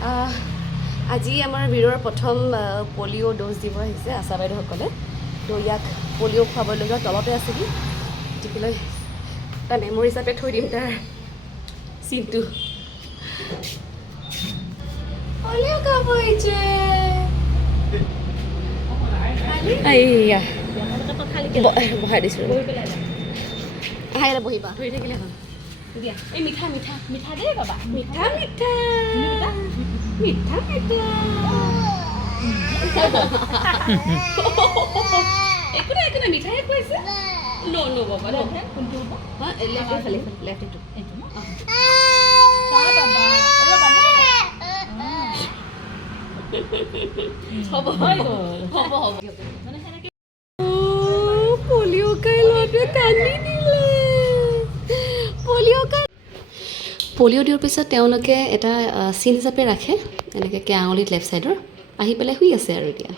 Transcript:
আজি আমাৰ বীৰৰ প্ৰথম পলিঅ' ড'জ দিব আহিছে আশা বাইদেউসকলে তো ইয়াক পলিঅ' খুৱাবলৈ তলতে আছেহি গতিকেলৈ এটা মেমৰি হিচাপে থৈ দিম তাৰ চিনটো পলিঅ' খাব আহিছে এইয়া বহাই দিছোঁ আহে বহিবা ধৰি থাকিলে হ'ল দিয়া এই মিঠা মিঠা মিঠা দেই বাবা মিঠা মিঠা মিঠা মিঠা একো নাই মিঠাই খুৱাইছে নো নো বাবা নো কোনটো হ্যাঁ লেফট খালি লেফট এইটো এইটো ন চা বাবা ৰবা দেই হ'ব হ'ব হ'ব মানে সেনেকে পলিঅ' খাই ল'ৰাটোৱে কান্দি দিলে পলিঅ' দিয়াৰ পিছত তেওঁলোকে এটা চিন হিচাপে ৰাখে এনেকৈ আঙুলিত লেফ্ট ছাইডৰ আহি পেলাই শুই আছে আৰু এতিয়া